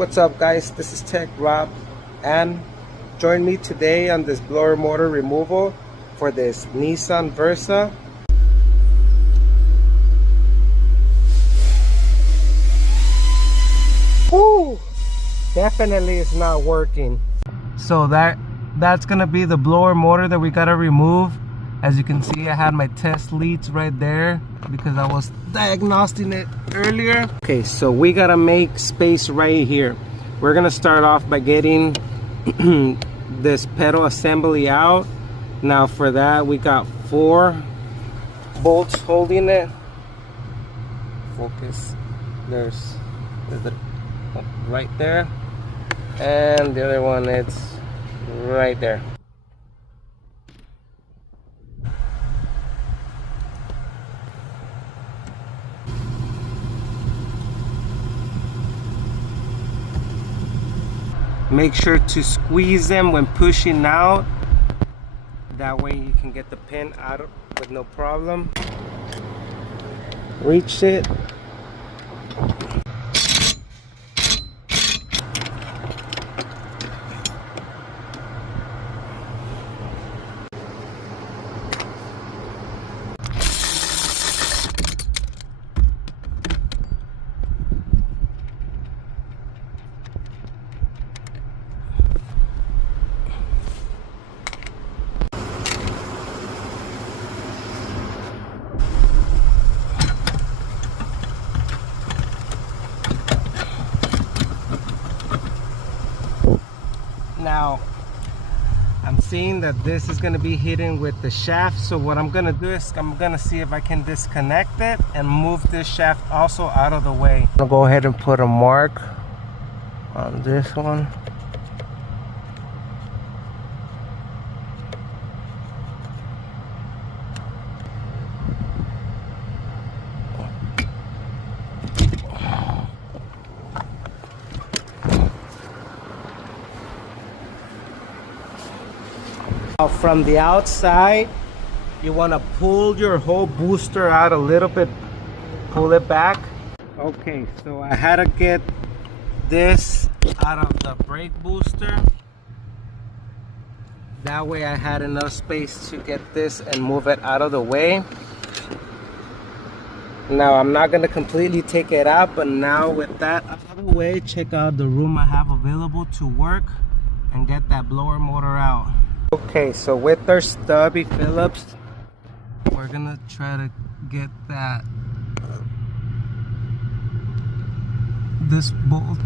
What's up guys, this is Tech Rob and join me today on this blower motor removal for this Nissan Versa. Woo! Definitely it's not working. So that's gonna be the blower motor that we gotta remove. As you can see, I had my test leads right there because I was diagnosing it earlier. Okay, so we gotta make space right here. We're gonna start off by getting this pedal assembly out. Now for that, we got 4 bolts holding it. Focus. There's the right there, and the other one, it's right there. Make sure to squeeze them when pushing out. That way you can get the pin out with no problem. Reach it. Now, I'm seeing that this is going to be hitting with the shaft, so what I'm going to do is I'm going to see if I can disconnect it and move this shaft also out of the way. I'll go ahead and put a mark on this one. From the outside, you want to pull your whole booster out a little bit, pull it back. Okay, so I had to get this out of the brake booster. That way I had enough space to get this and move it out of the way. Now I'm not going to completely take it out, but now with that out of the way, check out the room I have available to work and get that blower motor out. Okay, so with our stubby Phillips, we're gonna try to get this bolt